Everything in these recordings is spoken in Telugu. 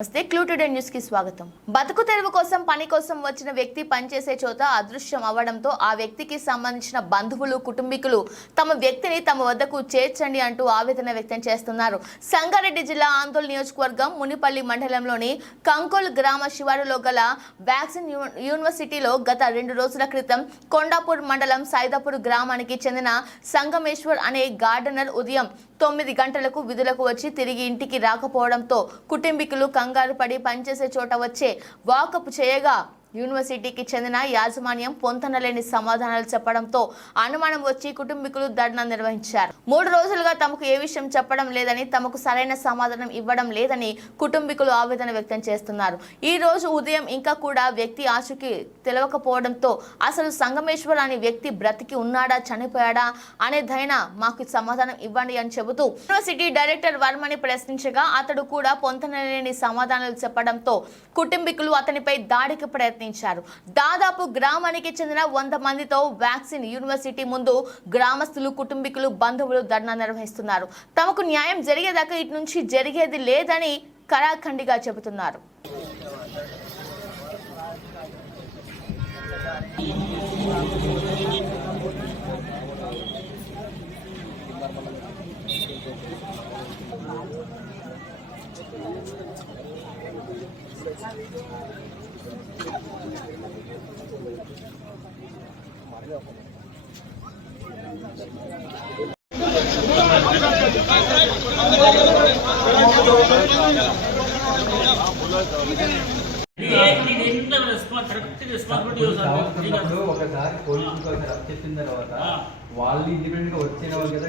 క్లూ టుడే న్యూస్ కి స్వాగతం. బతుకు తెరువు కోసం పని కోసం వచ్చిన వ్యక్తి పనిచేసే చోట అదృశ్యం అవ్వడంతో ఆ వ్యక్తికి సంబంధించిన బంధువులు కుటుంబీకులు తమ వ్యక్తిని తమ వద్దకు చేర్చండి అంటూ ఆవేదన వ్యక్తం చేస్తున్నారు. సంగారెడ్డి జిల్లా ఆందోళన నియోజకవర్గం మునిపల్లి మండలంలోని కంకోల్ గ్రామ శివారులో గల వ్యాక్సిన్ యూనివర్సిటీలో గత 2 రోజుల క్రితం కొండాపూర్ మండలం సైదాపూర్ గ్రామానికి చెందిన సంగమేశ్వర్ అనే గార్డెనర్ ఉదయం 9 గంటలకు విధులకు వచ్చి తిరిగి ఇంటికి రాకపోవడంతో కుటుంబీకులు కంగారు పడి పనిచేసే చోట వచ్చే వాకప్ చేయగా యూనివర్సిటీకి చెందిన యాజమాన్యం పొంతనలేని సమాధానాలు చెప్పడంతో అనుమానం వచ్చి కుటుంబీకులు ధర్నా నిర్వహించారు. 3 రోజులుగా తమకు ఏ విషయం చెప్పడం లేదని, తమకు సరైన సమాధానం ఇవ్వడం లేదని కుటుంబీకులు ఆవేదన వ్యక్తం చేస్తున్నారు. ఈ రోజు ఉదయం ఇంకా కూడా వ్యక్తి ఆచూకీ తెలవకపోవడంతో అసలు సంగమేశ్వర్ అనే వ్యక్తి బ్రతికి ఉన్నాడా చనిపోయాడా అనేదైనా మాకు సమాధానం ఇవ్వండి అని చెబుతూ యూనివర్సిటీ డైరెక్టర్ వర్మని ప్రశ్నించగా అతడు కూడా పొంతనలేని సమాధానాలు చెప్పడంతో కుటుంబీకులు అతనిపై దాడికి ప్రయత్నించారు. దాదాపు గ్రామానికి చెందిన 100 మందితో వ్యాక్సిన్ యూనివర్సిటీ ముందు గ్రామస్తులు కుటుంబీకులు బంధువులు ధర్నా నిర్వహిస్తున్నారు. తమకు న్యాయం జరిగేదాకా ఇటు నుంచి జరిగేది లేదని కరాఖండిగా చెబుతున్నారు. ఒకసారి పోలీసులు చెప్పిన తర్వాత వాళ్ళు ఇండిపెండెంట్ గా వచ్చిన వాళ్ళు కదా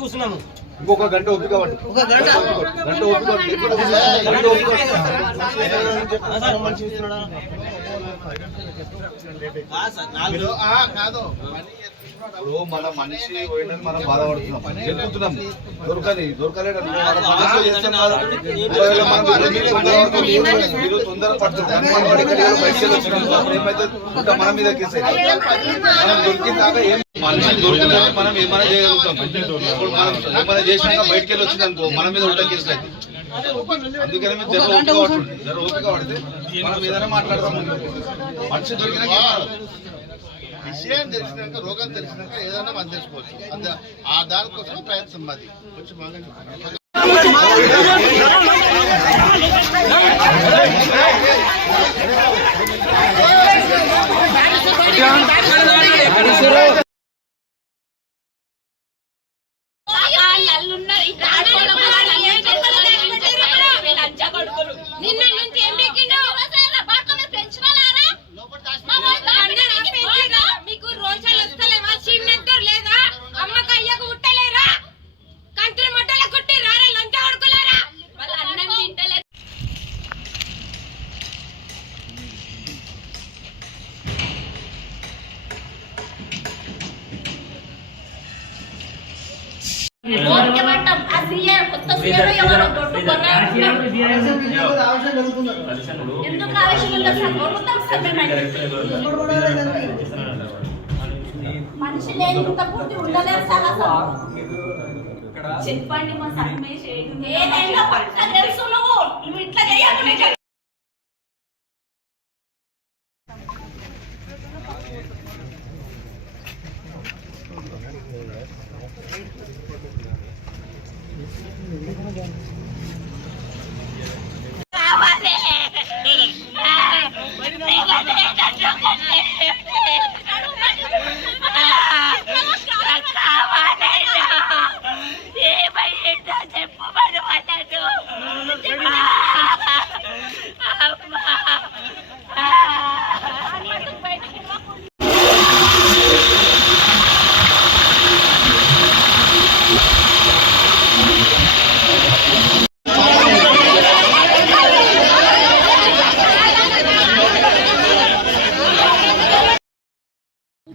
కూర్చున్నాము. ఇంకొక గంట ఓపిక ఇప్పుడు మన మనిషి పోయినది మనం బాధపడుతున్నాం, చెప్పుతున్నాం దొరకలేదు తొందర పడుతున్నాం. పైసలు వచ్చినాం ఏమైతే మన మీద కేసు మనం దొరికిన దాకా ఏం మనిషి దొరికితే మనం ఏమైనా చేయగలుగుతాం. ఇప్పుడు మనం ఏమైనా చేసినాక బయటకు వెళ్ళి వచ్చింది అనుకో మన మీద ఉల్టా కేసులు అయితే. అందుకనే జర ఓపిక పడితే మనం ఏదైనా మాట్లాడతాం. మనిషి దొరికినాక విషయం తెలిసినాక రోగం తెలిసినాక ఏదైనా మనం తెలుసుకోవచ్చు. ఆ దానికోసం ప్రయత్నం అది కొంచెం బాగా మనిషి లేని పూర్తి ఉండలేదు సార్. అసలు చెప్పండి మా సంగమేష్ ఏదైనా పక్క తెలుసు నువ్వు ఇట్లా చేయాలి.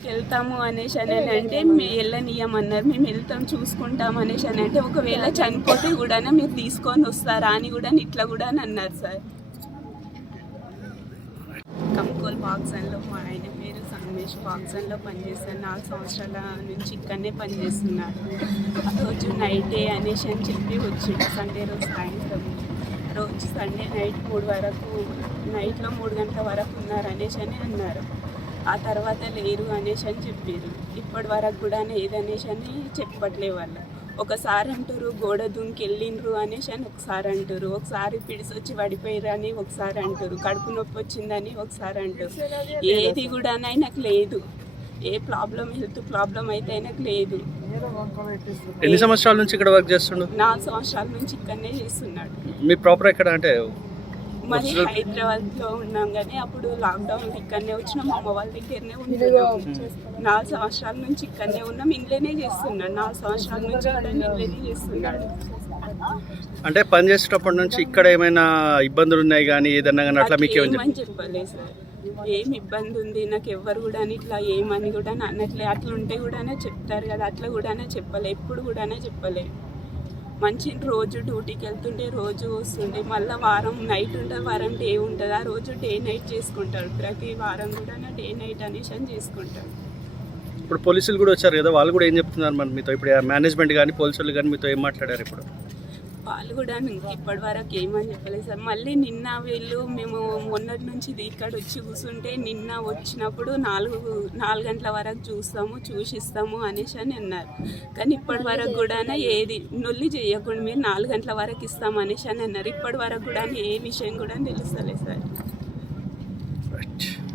వెళ్తాము అనేసి అని అంటే వెళ్ళనీయమన్నారు. మేము వెళ్తాం చూసుకుంటాం అనేసి అని అంటే ఒకవేళ చనిపోతే కూడా మీరు తీసుకొని వస్తారా అని కూడా ఇట్లా కూడా అన్నారు సార్. కంకోల్ బాక్సన్లో మా ఆయన పేరు సంగమేశ్వర్. అనేసి వాక్సన్లో పనిచేస్తాను. 4 సంవత్సరాల నుంచి ఇక్కడనే పనిచేస్తున్నాడు. ఆ రోజు నైటే అనేసి అని చెప్పి వచ్చిండు. సండే రోజు సాయంత్రం, రోజు సండే నైట్ 3 వరకు, నైట్లో 3 గంటల వరకు ఉన్నారు అనేసి అని అన్నారు. ఆ తర్వాత లేరు అనేసి అని చెప్పారు. ఇప్పటి వరకు కూడా ఏదనేసి అని చెప్పట్లే వాళ్ళు. ఒకసారి అంటారు గోడ దుంకి వెళ్ళిండ్రు అనేసి అని ఒకసారి అంటారు, ఒకసారి పిడిసి వచ్చి పడిపోయారు అని ఒకసారి అంటారు, కడుపు నొప్పి వచ్చిందని ఒకసారి అంటారు. ఏది కూడా ఆయనకు లేదు. ఏ ప్రాబ్లం, హెల్త్ ప్రాబ్లం అయితే ఆయనకు లేదు. ఎన్ని సంవత్సరాల నుంచి ఇక్కడ వర్క్ చేస్తుండు? 4 సంవత్సరాల నుంచి ఇక్కడనే చేస్తున్నాడు. మీ ప్రాపర్ ఎక్కడ అంటే? మరి హైదరాబాద్లో ఉన్నాం కానీ అప్పుడు లాక్డౌన్ ఇక్కడనే వచ్చినాం, మా అమ్మ వాళ్ళ దగ్గరనే ఉంటున్నాం. 4 సంవత్సరాల నుంచి ఇక్కడనే ఉన్నాం, ఇంట్లోనే చేస్తున్నాడు. 4 సంవత్సరాల నుంచి కూడా ఇంట్లోనే చేస్తున్నాడు. అంటే పని చేసేటప్పటి నుంచి ఇక్కడ ఏమైనా ఇబ్బందులు ఉన్నాయి కానీ ఏదన్నా కానీ అట్లా మీకు ఏమని చెప్పలేదు సార్. ఏం ఇబ్బంది ఉంది నాకు ఎవ్వరు కూడా ఇట్లా ఏమని కూడా అన్నట్లే. అట్లా ఉంటే కూడా చెప్తారు కదా, అట్లా కూడా చెప్పలే, ఎప్పుడు కూడా చెప్పలే. మంచి రోజు డ్యూటీకి వెళ్తుంటే రోజు వస్తుండే, మళ్ళీ వారం నైట్ ఉంటుంది, వారం డే ఉంటుంది. ఆ రోజు డే నైట్ చేసుకుంటాడు. ప్రతి వారం కూడా డే నైట్ అనేసి అని చేసుకుంటాడు. ఇప్పుడు పోలీసులు కూడా వచ్చారు కదా, వాళ్ళు కూడా ఏం చెప్తున్నారు మరి మీతో? ఇప్పుడు మేనేజ్మెంట్ కానీ పోలీసులు కానీ మీతో ఏం మాట్లాడారు ఇప్పుడు? వాళ్ళు కూడా ఇప్పటి వరకు ఏమని చెప్పలేదు సార్. మళ్ళీ నిన్న వీళ్ళు మేము మొన్నటి నుంచి ఇక్కడ వచ్చి కూర్చుంటే నిన్న వచ్చినప్పుడు 4 గంటల వరకు చూసిస్తాము అనేసి అని అన్నారు. కానీ ఇప్పటి వరకు కూడా ఏది నొల్లి చేయకుండా మీరు 4 గంటల వరకు ఇస్తాము అనేసి అని అన్నారు. ఇప్పటి వరకు కూడా ఏ విషయం కూడా తెలుస్తలేదు సార్.